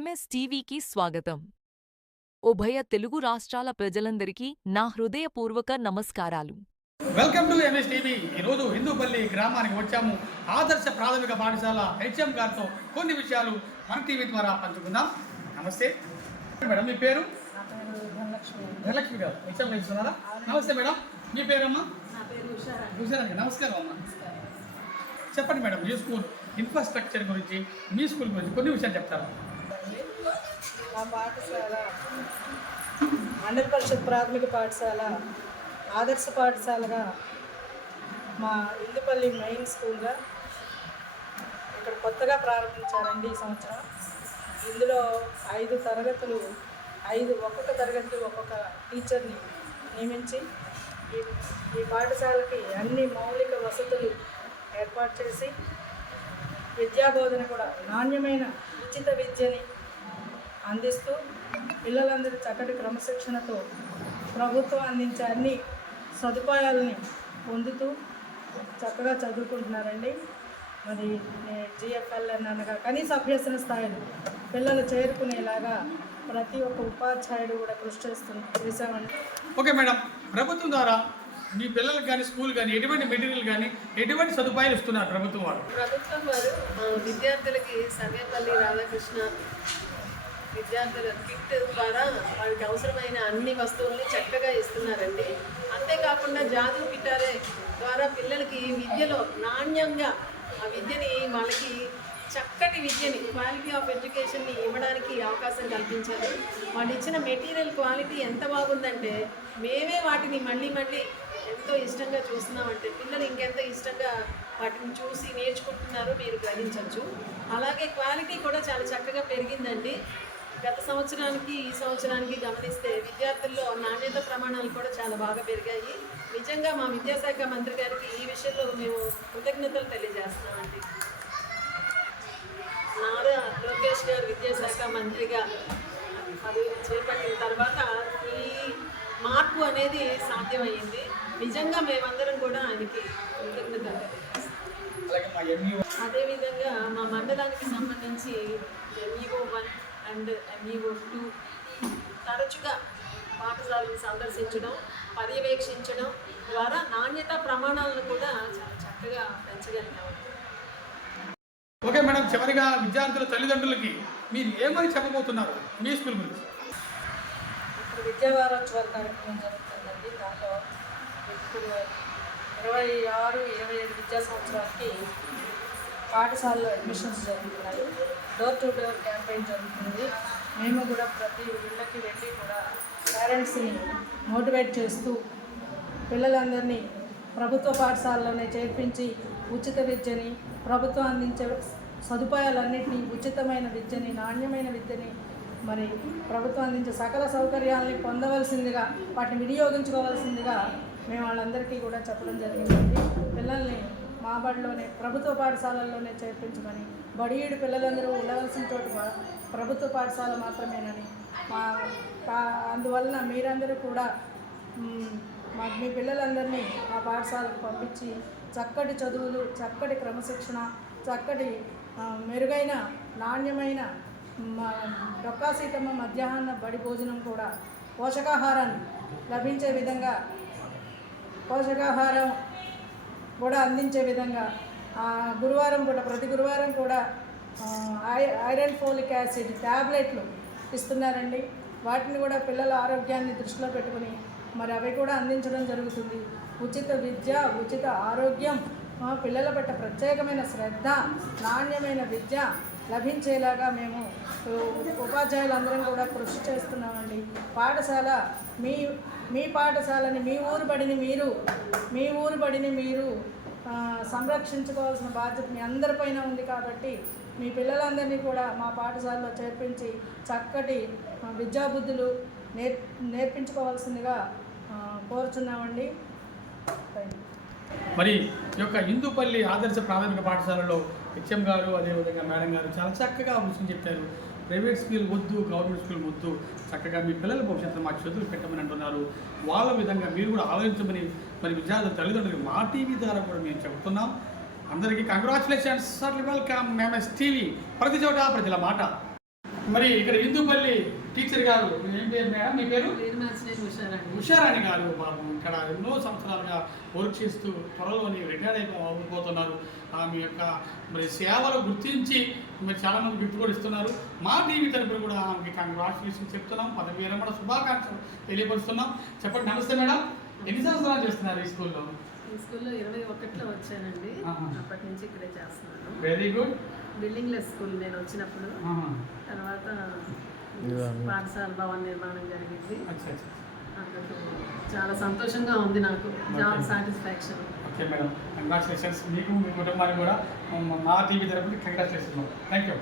MS టీవీకి స్వాగతం. ఉభయ తెలుగు రాష్ట్రాల ప్రజలందరికీ నా హృదయపూర్వక నమస్కారాలు. Welcome to MS TV. ఈరోజు హిందూపల్లి గ్రామానికి వచ్చాము. ఆదర్శ ప్రాథమిక పాఠశాల హెచ్ఎం గారితో కొన్ని విషయాలు మన టీవీ ద్వారా పంచుకుందాం. నమస్తే మేడం, మీ పేరు? ధనలక్ష్మి గారు హెచ్ఎం ఇస్తున్నారా? నమస్తే మేడం, మీ పేరమ్మా? ఉషారాణి. నమస్కారం అమ్మా. చెప్పండి మేడం, మీ స్కూల్ ఇన్ఫ్రాస్ట్రక్చర్ గురించి, మీ స్కూల్ గురించి కొన్ని విషయాలు చెప్తారా? మా పాఠశాల మండల పరిషత్ ప్రాథమిక పాఠశాల ఆదర్శ పాఠశాలగా మా ఇందుపల్లి మెయిన్ స్కూల్గా ఇక్కడ కొత్తగా ప్రారంభించారండి ఈ సంవత్సరం. ఇందులో 5 తరగతులు, ఒక్కొక్క తరగతి ఒక్కొక్క టీచర్ని నియమించి ఈ పాఠశాలకి అన్ని మౌలిక వసతులు ఏర్పాటు చేసి విద్యాబోధన కూడా నాణ్యమైన ఉచిత విద్యని అందిస్తూ పిల్లలందరూ చక్కటి క్రమశిక్షణతో ప్రభుత్వం అందించే అన్ని సదుపాయాలని పొందుతూ చక్కగా చదువుకుంటున్నారండి. మరి జిఎఫ్ఎల్ఎన్ అనగా కనీస అభ్యసన స్థాయిలో పిల్లలు చేరుకునేలాగా ప్రతి ఒక్క ఉపాధ్యాయుడు కూడా కృషి చేశామండి. ఓకే మేడం, ప్రభుత్వం ద్వారా మీ పిల్లలకు కానీ స్కూల్ కానీ ఎటువంటి మెటీరియల్ కానీ ఎటువంటి సదుపాయాలు ఇస్తున్నారు ప్రభుత్వం వారు? ప్రభుత్వం వారు విద్యార్థులకి సర్వేపల్లి రాధాకృష్ణ విద్యార్థుల కిట్ ద్వారా వారికి అవసరమైన అన్ని వస్తువుల్ని చక్కగా ఇస్తున్నారండి. అంతేకాకుండా జాదు గిటారే ద్వారా పిల్లలకి విద్యలో నాణ్యంగా ఆ విద్యని వాళ్ళకి చక్కటి విద్యని క్వాలిటీ ఆఫ్ ఎడ్యుకేషన్ని ఇవ్వడానికి అవకాశం కల్పించారు. వాళ్ళు ఇచ్చిన మెటీరియల్ క్వాలిటీ ఎంత బాగుందంటే మేమే వాటిని మళ్ళీ ఎంతో ఇష్టంగా చూస్తున్నామంటే పిల్లలు ఇంకెంత ఇష్టంగా వాటిని చూసి నేర్చుకుంటున్నారో మీరు గ్రహించవచ్చు. అలాగే క్వాలిటీ కూడా చాలా చక్కగా పెరిగిందండి. గత సంవత్సరానికి ఈ సంవత్సరానికి గమనిస్తే విద్యార్థుల్లో నాణ్యత ప్రమాణాలు కూడా చాలా బాగా పెరిగాయి. నిజంగా మా విద్యాశాఖ మంత్రి గారికి ఈ విషయంలో మేము కృతజ్ఞతలు తెలియజేస్తున్నామండి. నారా లోకేష్ గారు విద్యాశాఖ మంత్రిగా అది చేపట్టిన తర్వాత ఈ మార్పు అనేది సాధ్యమైంది. నిజంగా మేమందరం కూడా ఆయనకి కృతజ్ఞతలు. అదేవిధంగా మా మండలానికి సంబంధించి ఎంఈఓ 1 అండ్ ఎంఈఓ 2 తరచుగా పాఠశాలను సందర్శించడం, పర్యవేక్షించడం ద్వారా నాణ్యత ప్రమాణాలను కూడా చాలా చక్కగా పెంచగలిగాము. ఓకే మేడం, చివరిగా విద్యార్థుల తల్లిదండ్రులకి మీరు ఏమని చెప్పబోతున్నారు మీ స్కూల్ గురించి? ఇప్పుడు విద్యావారోత్సవాల కార్యక్రమం జరుగుతుందండి. దాంట్లో ఇప్పుడు 26-27 విద్యా సంవత్సరాలకి పాఠశాలలో అడ్మిషన్స్ జరుగుతున్నాయి. డోర్ టు డోర్ క్యాంపెయిన్ జరుగుతుంది. మేము కూడా ప్రతి ఇళ్ళకి వెళ్ళి కూడా పేరెంట్స్ని మోటివేట్ చేస్తూ పిల్లలందరినీ ప్రభుత్వ పాఠశాలలోనే చేర్పించి ఉచిత విద్యని, ప్రభుత్వం అందించే సదుపాయాలన్నింటినీ, ఉచితమైన విద్యని, నాణ్యమైన విద్యని, మరి ప్రభుత్వం అందించే సకల సౌకర్యాలని పొందవలసిందిగా, వాటిని వినియోగించుకోవాల్సిందిగా మేము వాళ్ళందరికీ కూడా చెప్పడం జరిగిందండి. పిల్లల్ని మా బడిలోనే ప్రభుత్వ పాఠశాలల్లోనే చేర్పించమని, బడియుడు పిల్లలందరూ ఉండవలసిన చోటు ప్రభుత్వ పాఠశాల మాత్రమేనని, అందువలన మీరందరూ కూడా మీ పిల్లలందరినీ ఆ పాఠశాలకు పంపించి చక్కటి చదువులు, చక్కటి క్రమశిక్షణ, చక్కటి మెరుగైన నాణ్యమైన డొక్కా సీతమ్మ మధ్యాహ్న బడి భోజనం కూడా పోషకాహారాన్ని లభించే విధంగా, పోషకాహారం కూడా అందించే విధంగా గురువారం పూట, ప్రతి గురువారం కూడా ఐరన్ ఫోలిక్ యాసిడ్ ట్యాబ్లెట్లు ఇస్తున్నారండి. వాటిని కూడా పిల్లల ఆరోగ్యాన్ని దృష్టిలో పెట్టుకుని మరి అవి కూడా అందించడం జరుగుతుంది. ఉచిత విద్య, ఉచిత ఆరోగ్యం, పిల్లల పట్ల ప్రత్యేకమైన శ్రద్ధ, నాణ్యమైన విద్య లభించేలాగా మేము ఉపాధ్యాయులందరం కూడా కృషి చేస్తున్నామండి. పాఠశాల మీ పాఠశాలని, మీ ఊరు బడిని మీరు సంరక్షించుకోవాల్సిన బాధ్యత మీ అందరిపైన ఉంది. కాబట్టి మీ పిల్లలందరినీ కూడా మా పాఠశాలలో చేర్పించి చక్కటి విద్యాబుద్ధులు నేర్పించుకోవాల్సిందిగా కోరుచున్నామండి. మరి ఈ యొక్క హిందూపల్లి ఆదర్శ ప్రాథమిక పాఠశాలలో హెచ్ఎం గారు, అదేవిధంగా మేడం గారు చాలా చక్కగా విషయం చెప్పారు. ప్రైవేట్ స్కూల్ వద్దు, గవర్నమెంట్ స్కూల్ వద్దు, చక్కగా మీ పిల్లల భవిష్యత్తు మా చేతులు పెట్టమని అంటున్నారు. వాళ్ళ విధంగా మీరు కూడా ఆలోచించమని మరి విద్యార్థుల తల్లిదండ్రులకు మా టీవీ ద్వారా కూడా మేము చెబుతున్నాం. అందరికీ కంగ్రాచులేషన్స్, వెల్కమ్ ఎంఎస్ టీవీ, ప్రతి చోట ప్రజల మాట. మరి ఇక్కడ హిందూపల్లి టీచర్ గారు ఏం పేరు మేడం మీ పేరు? ఉషారాణి గారు బాబు ఇక్కడ ఎన్నో సంవత్సరాలుగా వర్క్ చేస్తూ త్వరలోని రిటైర్ అయిపోతున్నారు. ఆమె యొక్క మరి సేవలు గుర్తించి మరి చాలామంది గిఫ్ట్ కూడా ఇస్తున్నారు. మా టీవీ తరపున కూడా ఆమెకి కంగ్రాచులేషన్ చెప్తున్నాం, పదవి విరమణ శుభాకాంక్షలు తెలియపరుస్తున్నాం. చెప్పండి. నమస్తే మేడం, ఎన్ని సంవత్సరాలు చేస్తున్నారు ఈ స్కూల్లో? ఈ స్కూల్లో 21లో వచ్చానండి. అప్పటి నుంచి ఇక్కడే చేస్తున్నాను. Very good. Building less school నేను వచ్చినప్పుడు, తర్వాత పాఠశాల భవన నిర్మాణం జరిగింది. అందుకు చాలా సంతోషంగా ఉంది నాకు, job satisfaction. Okay madam, congratulations మీకు, మీ కుటుంబానికి కూడా మా టీవీ తరపున కంగ్రాచులేషన్స్. Thank you.